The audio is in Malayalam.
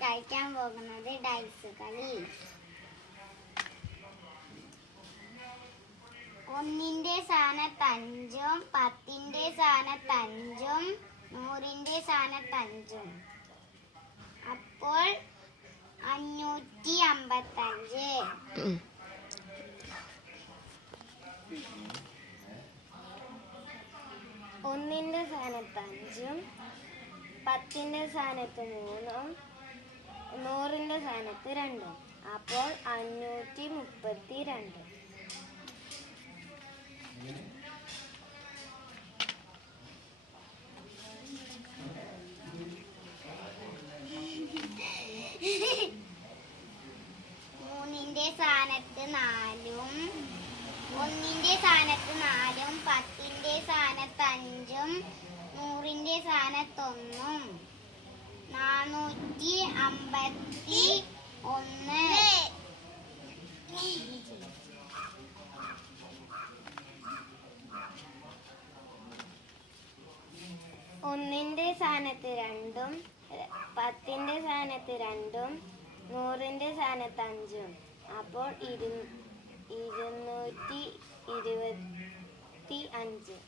കളിക്കാൻ പോകുന്നത് ഡൈസ് കളി ഒന്നിന്റെ സ്ഥാനത്തഞ്ചും പത്തിന്റെ സ്ഥാനത്ത് അഞ്ചും നൂറിന്റെ സ്ഥാനത്ത് അഞ്ചും അപ്പോൾ അഞ്ഞൂറ്റി അമ്പത്തഞ്ച് ഉം. ഒന്നിന്റെ സ്ഥാനത്ത് അഞ്ചും പത്തിന്റെ സ്ഥാനത്ത് മൂന്നും നൂറിന്റെ സ്ഥാനത്ത് രണ്ട്. അപ്പോൾ അഞ്ഞൂറ്റി മുപ്പത്തി രണ്ട് മൂന്നിന്റെ സ്ഥാനത്ത് നാലും ഒന്നിന്റെ സ്ഥാനത്ത് നാലും പത്തിന്റെ സ്ഥാനത്ത് അഞ്ചും നൂറിന്റെ സ്ഥാനത്ത് ഒന്നും. നാനൂറ്റി അമ്പത്തി ഒന്ന്. ഒന്നിന്റെ സ്ഥാനത്ത് രണ്ടും പത്തിന്റെ സ്ഥാനത്ത് രണ്ടും നൂറിന്റെ സ്ഥാനത്ത് അഞ്ചും. അപ്പോൾ ഇരു ഇരുന്നൂറ്റി ഇരുപത്തി അഞ്ച്.